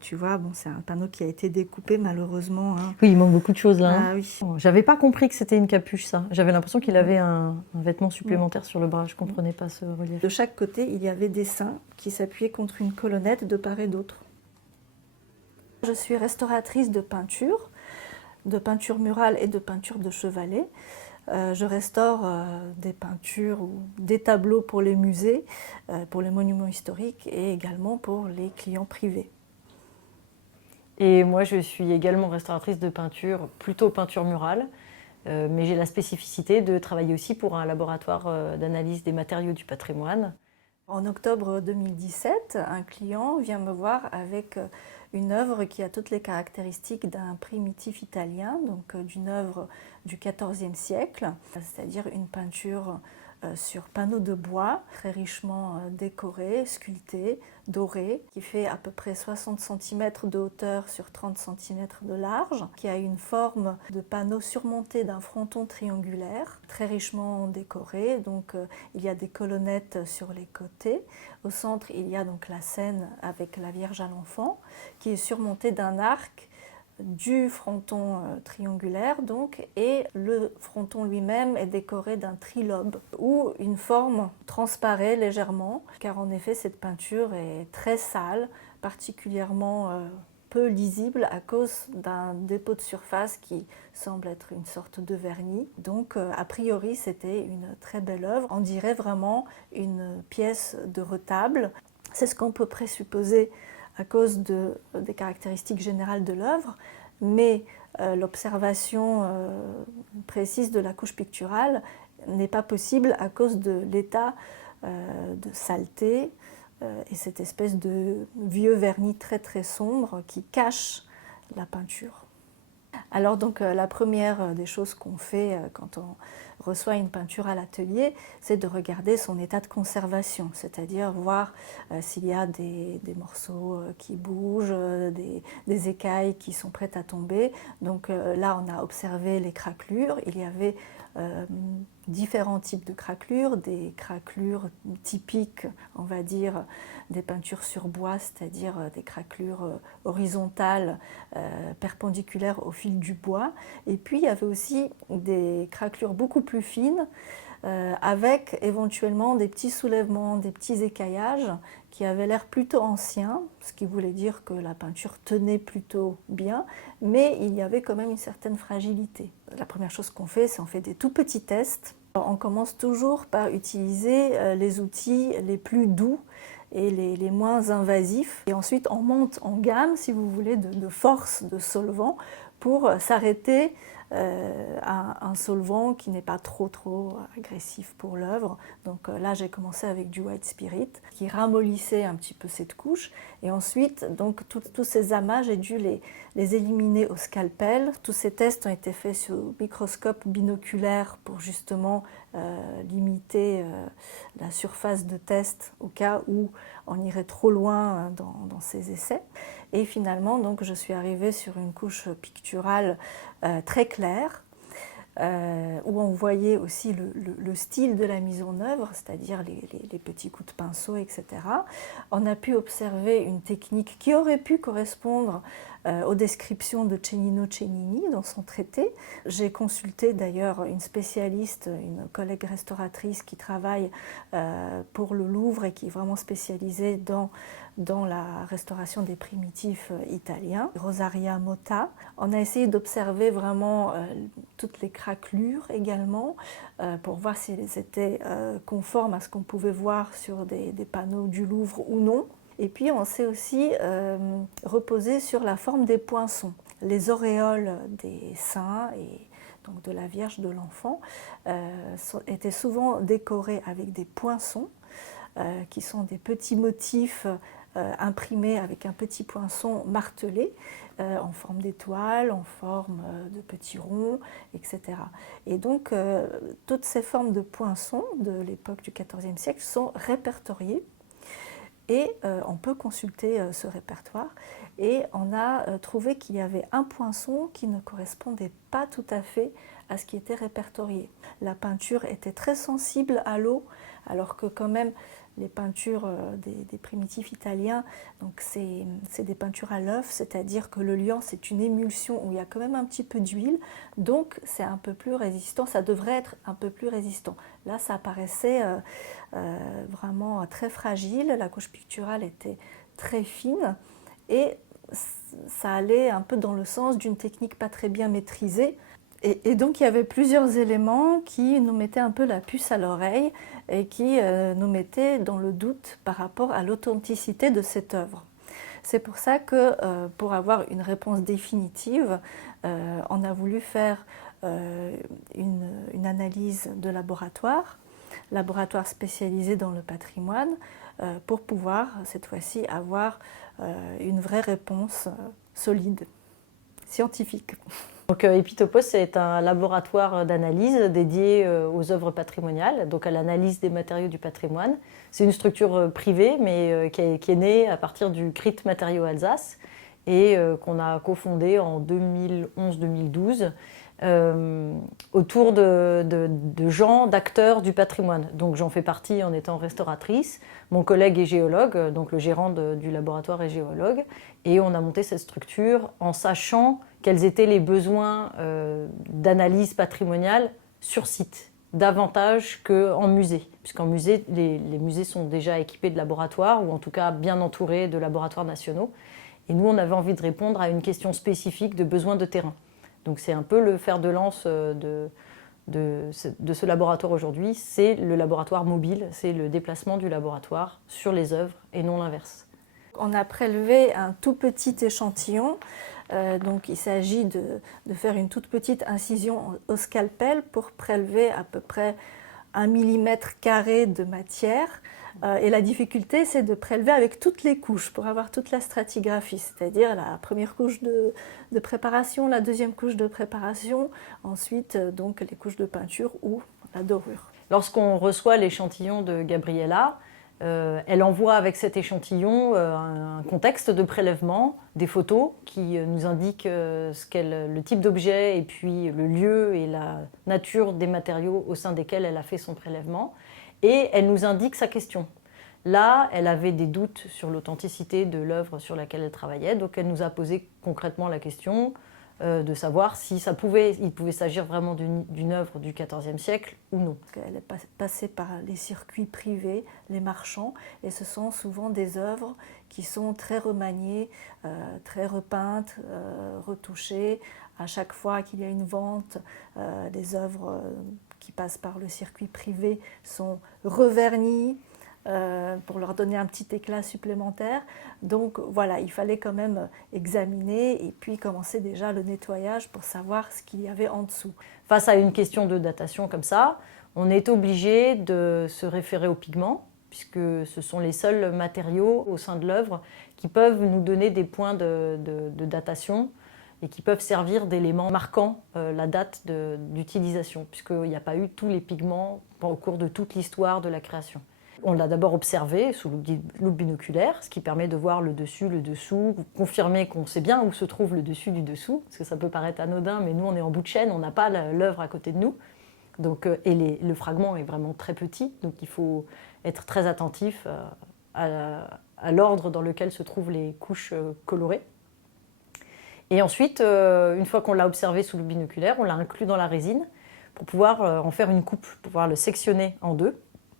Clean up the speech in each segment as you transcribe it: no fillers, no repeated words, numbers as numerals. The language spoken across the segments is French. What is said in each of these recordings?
Tu vois, bon, c'est un panneau qui a été découpé malheureusement, hein. Oui, il manque beaucoup de choses là. Ah oui. J'avais pas compris que c'était une capuche, ça. J'avais l'impression qu'il avait un vêtement supplémentaire sur le bras. Je comprenais pas ce relief. De chaque côté, il y avait des seins qui s'appuyaient contre une colonnette de part et d'autre. Je suis restauratrice de peinture murale et de peinture de chevalet. Je restaure des peintures ou des tableaux pour les musées, pour les monuments historiques et également pour les clients privés. Et moi, je suis également restauratrice de peinture, plutôt peinture murale, mais j'ai la spécificité de travailler aussi pour un laboratoire d'analyse des matériaux du patrimoine. En octobre 2017, un client vient me voir avec une œuvre qui a toutes les caractéristiques d'un primitif italien, donc d'une œuvre du XIVe siècle, c'est-à-dire une peinture sur panneaux de bois, très richement décorée, sculptée, dorée, qui fait à peu près 60 cm de hauteur sur 30 cm de large, qui a une forme de panneau surmonté d'un fronton triangulaire, très richement décoré. Donc il y a des colonnettes sur les côtés. Au centre, il y a donc la scène avec la Vierge à l'enfant, qui est surmontée d'un arc du fronton triangulaire donc, et le fronton lui-même est décoré d'un trilobe où une forme transparaît légèrement, car en effet cette peinture est très sale, particulièrement peu lisible à cause d'un dépôt de surface qui semble être une sorte de vernis. Donc a priori c'était une très belle œuvre, on dirait vraiment une pièce de retable. C'est ce qu'on peut présupposer à cause des caractéristiques générales de l'œuvre, mais l'observation précise de la couche picturale n'est pas possible à cause de l'état de saleté et cette espèce de vieux vernis très très sombre qui cache la peinture. Alors donc la première des choses qu'on fait quand on reçoit une peinture à l'atelier, c'est de regarder son état de conservation, c'est-à-dire voir s'il y a des morceaux qui bougent, des écailles qui sont prêtes à tomber. Donc là, on a observé les craquelures. Il y avait différents types de craquelures, des craquelures typiques, on va dire, des peintures sur bois, c'est-à-dire des craquelures horizontales, perpendiculaires au fil du bois. Et puis il y avait aussi des craquelures beaucoup plus fines, avec éventuellement des petits soulèvements, des petits écaillages qui avaient l'air plutôt anciens, ce qui voulait dire que la peinture tenait plutôt bien, mais il y avait quand même une certaine fragilité. La première chose qu'on fait, c'est on fait des tout petits tests. On commence toujours par utiliser les outils les plus doux et les moins invasifs. Et ensuite, on monte en gamme, si vous voulez, de force de solvant pour s'arrêter à un solvant qui n'est pas trop agressif pour l'œuvre. Donc là, j'ai commencé avec du White Spirit qui ramollissait un petit peu cette couche. Et ensuite, donc, tous ces amas, j'ai dû les éliminer au scalpel. Tous ces tests ont été faits sous microscope binoculaire pour justement limiter la surface de test au cas où on irait trop loin dans ces essais. Et finalement, donc, je suis arrivée sur une couche picturale très claire, où on voyait aussi le style de la mise en œuvre, c'est-à-dire les petits coups de pinceau, etc. On a pu observer une technique qui aurait pu correspondre aux descriptions de Cennino Cennini dans son traité. J'ai consulté d'ailleurs une spécialiste, une collègue restauratrice qui travaille pour le Louvre et qui est vraiment spécialisée dans la restauration des primitifs italiens, Rosaria Motta. On a essayé d'observer vraiment toutes les craquelures également pour voir si elles étaient conformes à ce qu'on pouvait voir sur des panneaux du Louvre ou non. Et puis on s'est aussi reposé sur la forme des poinçons. Les auréoles des saints et donc de la Vierge de l'Enfant étaient souvent décorées avec des poinçons qui sont des petits motifs imprimés avec un petit poinçon martelé en forme d'étoile, en forme de petits ronds, etc. Et donc toutes ces formes de poinçons de l'époque du XIVe siècle sont répertoriées. Et on peut consulter ce répertoire et on a trouvé qu'il y avait un poinçon qui ne correspondait pas tout à fait à ce qui était répertorié. La peinture était très sensible à l'eau, alors que quand même les peintures des primitifs italiens, donc c'est des peintures à l'œuf, c'est-à-dire que le liant c'est une émulsion où il y a quand même un petit peu d'huile, donc c'est un peu plus résistant, ça devrait être un peu plus résistant. Là ça paraissait vraiment très fragile, la couche picturale était très fine et ça allait un peu dans le sens d'une technique pas très bien maîtrisée. Et donc il y avait plusieurs éléments qui nous mettaient un peu la puce à l'oreille et qui nous mettaient dans le doute par rapport à l'authenticité de cette œuvre. C'est pour ça que pour avoir une réponse définitive, on a voulu faire une analyse de laboratoire spécialisé dans le patrimoine, pour pouvoir cette fois-ci avoir une vraie réponse solide, scientifique. Donc, Epitopos, c'est un laboratoire d'analyse dédié aux œuvres patrimoniales, donc à l'analyse des matériaux du patrimoine. C'est une structure privée, mais qui est née à partir du CRIT Matériaux Alsace et qu'on a cofondé en 2011-2012 autour de gens, d'acteurs du patrimoine. Donc j'en fais partie en étant restauratrice. Mon collègue est géologue, donc le gérant du laboratoire est géologue. Et on a monté cette structure en sachant quels étaient les besoins d'analyse patrimoniale sur site, davantage qu'en musée. Puisqu'en musée, les musées sont déjà équipés de laboratoires, ou en tout cas bien entourés de laboratoires nationaux. Et nous, on avait envie de répondre à une question spécifique de besoins de terrain. Donc c'est un peu le fer de lance de ce laboratoire aujourd'hui, c'est le laboratoire mobile, c'est le déplacement du laboratoire sur les œuvres et non l'inverse. On a prélevé un tout petit échantillon, donc il s'agit de faire une toute petite incision au scalpel pour prélever à peu près 1 mm² de matière. Et la difficulté, c'est de prélever avec toutes les couches pour avoir toute la stratigraphie, c'est-à-dire la première couche de préparation, la deuxième couche de préparation, ensuite donc les couches de peinture ou la dorure. Lorsqu'on reçoit l'échantillon de Gabriella, elle envoie avec cet échantillon un contexte de prélèvement, des photos qui nous indiquent le type d'objet et puis le lieu et la nature des matériaux au sein desquels elle a fait son prélèvement. Et elle nous indique sa question. Là, elle avait des doutes sur l'authenticité de l'œuvre sur laquelle elle travaillait, donc elle nous a posé concrètement la question de savoir si il pouvait s'agir vraiment d'une œuvre du XIVe siècle ou non. Elle est passée par les circuits privés, les marchands, et ce sont souvent des œuvres qui sont très remaniées, très repeintes, retouchées. À chaque fois qu'il y a une vente, les œuvres qui passent par le circuit privé sont revernies pour leur donner un petit éclat supplémentaire. Donc voilà, il fallait quand même examiner et puis commencer déjà le nettoyage pour savoir ce qu'il y avait en dessous. Face à une question de datation comme ça, on est obligé de se référer aux pigments, puisque ce sont les seuls matériaux au sein de l'œuvre qui peuvent nous donner des points de datation et qui peuvent servir d'éléments marquant la date d'utilisation, puisqu'il n'y a pas eu tous les pigments au cours de toute l'histoire de la création. On l'a d'abord observé sous loupe binoculaire, ce qui permet de voir le dessus, le dessous, confirmer qu'on sait bien où se trouve le dessus du dessous, parce que ça peut paraître anodin, mais nous on est en bout de chaîne, on n'a pas l'œuvre à côté de nous. Donc, le fragment est vraiment très petit, donc il faut être très attentif à l'ordre dans lequel se trouvent les couches colorées. Et ensuite, une fois qu'on l'a observé sous loupe binoculaire, on l'a inclus dans la résine pour pouvoir en faire une coupe, pour pouvoir le sectionner en deux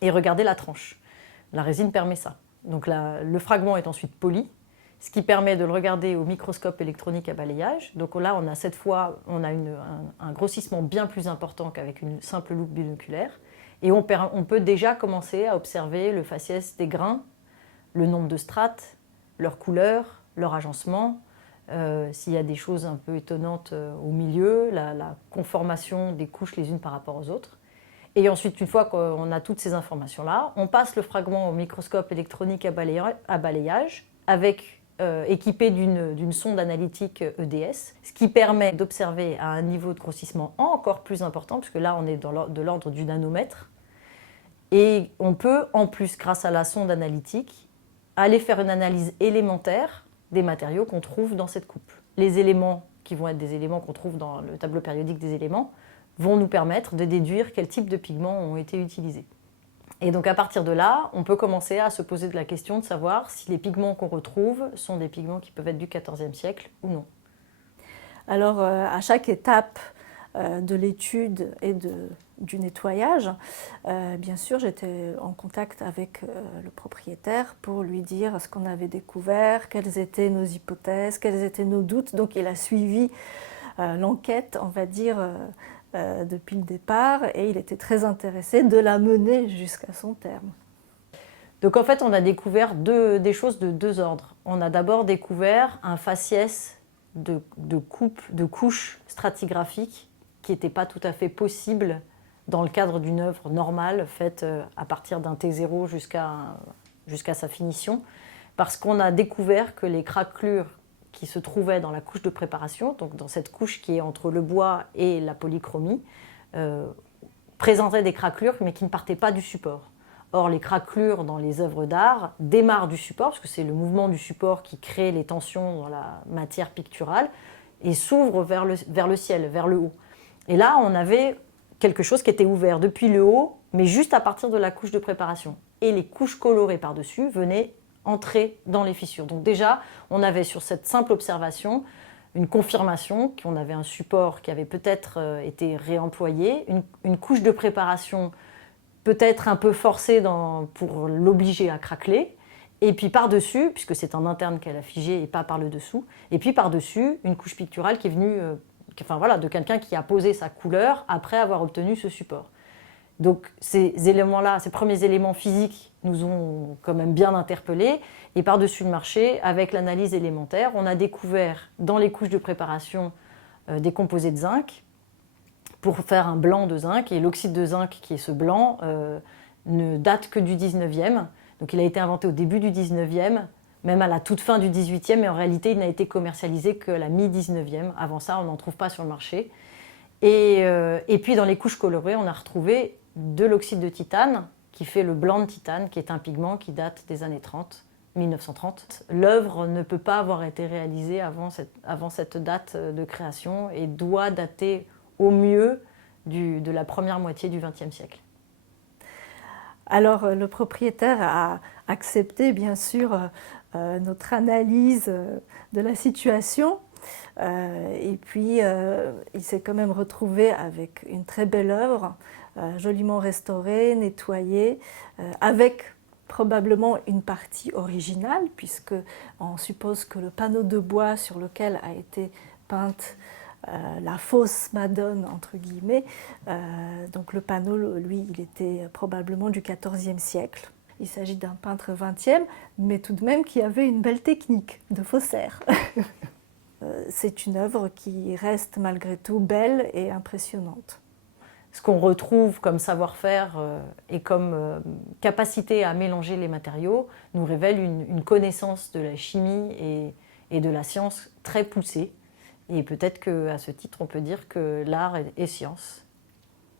et regarder la tranche. La résine permet ça. Donc le fragment est ensuite poli, ce qui permet de le regarder au microscope électronique à balayage. Donc là, cette fois, on a un grossissement bien plus important qu'avec une simple loupe binoculaire. Et on peut déjà commencer à observer le faciès des grains, le nombre de strates, leur couleur, leur agencement, s'il y a des choses un peu étonnantes au milieu, la conformation des couches les unes par rapport aux autres. Et ensuite, une fois qu'on a toutes ces informations-là, on passe le fragment au microscope électronique à balayage équipé d'une sonde analytique EDS, ce qui permet d'observer à un niveau de grossissement encore plus important, puisque là, on est de l'ordre du nanomètre. Et on peut, en plus, grâce à la sonde analytique, aller faire une analyse élémentaire des matériaux qu'on trouve dans cette coupe. Les éléments qui vont être des éléments qu'on trouve dans le tableau périodique des éléments vont nous permettre de déduire quel type de pigments ont été utilisés. Et donc à partir de là, on peut commencer à se poser de la question de savoir si les pigments qu'on retrouve sont des pigments qui peuvent être du XIVe siècle ou non. Alors à chaque étape de l'étude et du nettoyage, bien sûr j'étais en contact avec le propriétaire pour lui dire ce qu'on avait découvert, quelles étaient nos hypothèses, quels étaient nos doutes. Donc il a suivi l'enquête, on va dire, depuis le départ, et il était très intéressé de la mener jusqu'à son terme. Donc en fait, on a découvert des choses de deux ordres. On a d'abord découvert un faciès de couches stratigraphiques qui n'était pas tout à fait possible dans le cadre d'une œuvre normale faite à partir d'un T0 jusqu'à sa finition, parce qu'on a découvert que les craquelures qui se trouvaient dans la couche de préparation, donc dans cette couche qui est entre le bois et la polychromie, présentaient des craquelures mais qui ne partaient pas du support. Or, les craquelures dans les œuvres d'art démarrent du support, parce que c'est le mouvement du support qui crée les tensions dans la matière picturale, et s'ouvrent vers le ciel, vers le haut. Et là, on avait quelque chose qui était ouvert depuis le haut, mais juste à partir de la couche de préparation. Et les couches colorées par-dessus venaient entrer dans les fissures. Donc déjà, on avait sur cette simple observation une confirmation qu'on avait un support qui avait peut-être été réemployé, une couche de préparation peut-être un peu forcée pour l'obliger à craqueler, et puis par-dessus, puisque c'est en interne qu'elle a figé et pas par le dessous, et puis par-dessus, une couche picturale qui est venue de quelqu'un qui a posé sa couleur après avoir obtenu ce support. Donc ces éléments-là, ces premiers éléments physiques nous ont quand même bien interpellés, et par-dessus le marché, avec l'analyse élémentaire, on a découvert dans les couches de préparation des composés de zinc, pour faire un blanc de zinc, et l'oxyde de zinc, qui est ce blanc, ne date que du 19e. Donc il a été inventé au début du 19e, même à la toute fin du 18e, mais en réalité il n'a été commercialisé qu'à la mi-19e. Avant ça, on n'en trouve pas sur le marché. Et puis dans les couches colorées, on a retrouvé de l'oxyde de titane, qui fait le blanc de titane, qui est un pigment qui date des années 30, 1930. L'œuvre ne peut pas avoir été réalisée avant cette date de création et doit dater au mieux de la première moitié du XXe siècle. Alors le propriétaire a accepté bien sûr notre analyse de la situation, et puis il s'est quand même retrouvé avec une très belle œuvre, joliment restaurée, nettoyée, avec probablement une partie originale, puisque on suppose que le panneau de bois sur lequel a été peinte la fausse Madone, entre guillemets. Donc le panneau, lui, il était probablement du XIVe siècle. Il s'agit d'un peintre 20e, mais tout de même qui avait une belle technique de faussaire. C'est une œuvre qui reste malgré tout belle et impressionnante. Ce qu'on retrouve comme savoir-faire et comme capacité à mélanger les matériaux nous révèle une connaissance de la chimie et de la science très poussée. Et peut-être qu'à ce titre, on peut dire que l'art est science.